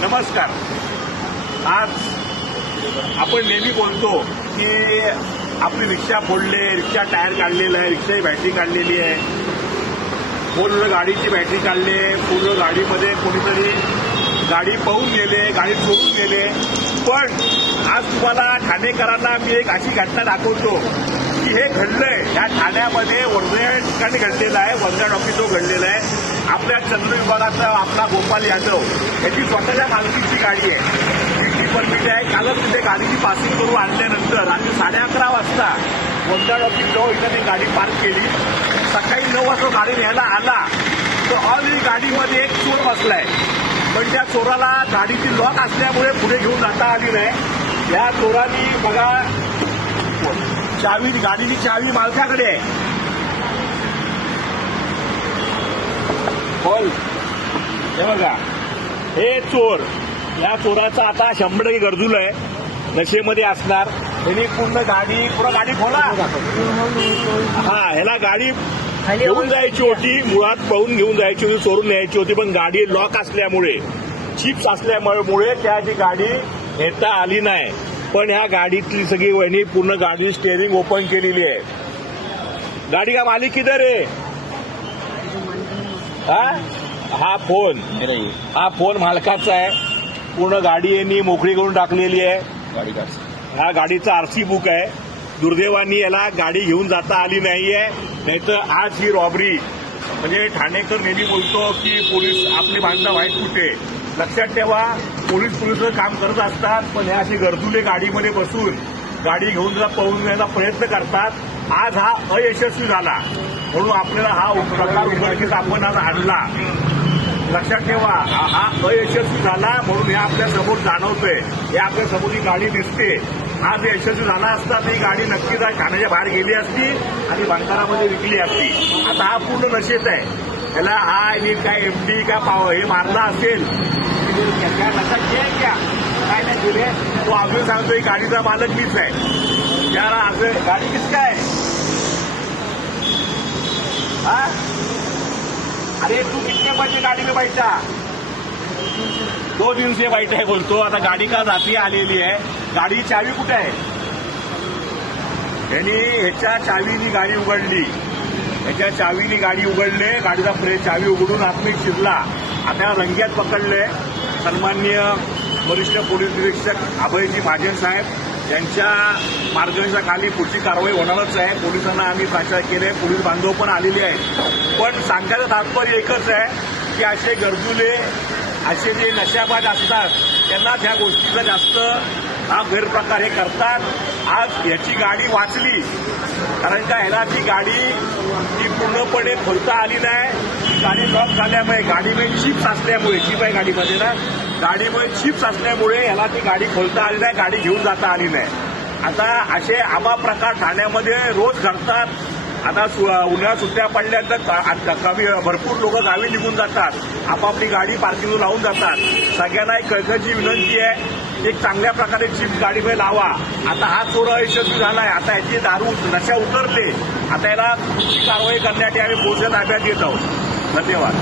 नमस्कार. आज आपण नेहमी बोलतो की आपली रिक्षा फोडले, रिक्षा टायर काढलेला आहे, रिक्षाची बॅटरी काढलेली आहे, पूर्ण गाडीची बॅटरी काढली, पूर्ण गाडीमध्ये कोणीतरी गाडी पळून गेले, गाडी चोरून गेले. पण आज तुम्हाला ठाणेकरांना मी एक अशी घटना दाखवतो की हे घडलंय या ठाण्यामध्ये वर्धा ठिकाणी घडलेलं आहे. वर्धा टॉकीजो घडलेला आहे. आपल्या चंद्र विभागाचा आपला गोपाल यादव याची स्वतःच्या मालकीची गाडी आहे, ती परमिट आहे. कालच तिथे गाडीची पासिंग करून आणल्यानंतर रात्री 11:30 वाजता वर्धा टॉकीजो इथं ती गाडी पार्क केली. सकाळी 9 वाजता गाडी न्यायला आला तर ऑलरेडी गाडीमध्ये एक चोर बसलाय. पण त्या चोराला गाडीची लॉक असल्यामुळे पुढे घेऊन जाता आली नाही. या चोरांनी बघा चावी, गाडीची चावी मालकाकडे आहे. बोल, हे बघा हे चोर, या चोराचा आता 100% गरजूल आहे, नशेमध्ये असणार. त्यांनी पूर्ण गाडी खोला. हा, ह्याला गाडी घेऊन जायची होती, मुळात पळून घेऊन जायची होती, चोरून न्यायची होती. पण गाडी लॉक असल्यामुळे, चिप्स असल्यामुळे त्याची गाडी नेता आली नाही. पण ह्या गाडीतली सगळी वहिनी पूर्ण गाडी स्टेअरिंग ओपन केलेली आहे. गाडी का मालिक किधर आहे? हा फोन मालकाचा आहे. पूर्ण गाडी यांनी मोकळी करून टाकलेली आहे. हा गाडीचा आरसी बुक आहे. दुर्दैवानी याला गाडी घेऊन जाता आली नाहीये, नाहीतर आज ही रॉबरी. म्हणजे ठाणेकर नेहमी बोलतो की पोलीस आपली भांडणं वाईट कुठे. लक्षात ठेवा, पोलीस काम करत असतात, पण हे अशी गरजुले गाडीमध्ये बसून गाडी घेऊन पळून जायचा प्रयत्न करतात. आज हा अयशस्वी झाला, म्हणून आपल्याला हा प्रकार उघडकीस आपण आज आणला. लक्षात ठेवा, हा अयशस्वी झाला म्हणून हे आपल्या समोर जाणवतंय. हे आपल्या समोर ही गाडी दिसते. आज यशस्वी झाला असता ती गाडी नक्कीच ठाण्याच्या बाहेर गेली असती आणि भंगारामध्ये विकली असती. आता हा पूर्ण नशेत आहे. त्याला काय एमडी का हे मारला असेल, काय नाही दिले. तो अजून सांगतोय गाडीचा मालक मीच आहे. याला असं गाडी किस काय? अरे तू कितने बजे गाडी में बैठा? 2 दिन से बैठा है बोलतो. आता गाडी का जाती आलेली आहे. गाडी चावी कुठे आहे? यांनी ह्याच्या चावीनी गाडी उघडली. ह्याच्या चावीनी गाडी उघडले, गाडीचा चावी उघडून आतमध्ये शिरला. आता रंग्यात पकडले. सन्माननीय वरिष्ठ पोलीस निरीक्षक अभयजी महाजन साहेब यांच्या मार्गदर्शनाखाली पुढची कारवाई होणारच आहे. पोलिसांना आम्ही प्राचार केले, पोलीस बांधव पण आलेले आहेत. पण सांगायचं तात्पर्य एकच आहे की असे गरजुले, असे जे नशाबाज असतात त्यांनाच ह्या गोष्टीचा जास्त हा गैरप्रकार हे करतात. आज याची गाडी वाचली, कारण का ह्याला ती गाडी ही पूर्णपणे खोलता आली नाही. गाडी लॉक झाल्यामुळे, गाडीमध्ये चिप्स असल्यामुळे, चिप आहे गाडीमध्ये ना, गाडीमध्ये चिप्स असल्यामुळे ह्याला ती गाडी खोलता आली नाही, गाडी घेऊन जाता आली नाही. आता असे आबा प्रकार ठाण्यामध्ये रोज घडतात. आता उन्हाळ्यात सुट्ट्या पडल्या तर भरपूर लोक गावी निघून जातात, आपापली गाडी पार्किंग लावून जातात. सगळ्यांना एक कळकळीची विनंती आहे, एक चांगल्या प्रकारे चिप गाडीमध्ये लावा. आता हा चोर यशस्वी झालाय. आता याची दारू नशा उतरले. आता याला पुढची कारवाई करण्यासाठी आम्ही पोलिसांना ताब्यात घेत आहोत. धन्यवाद.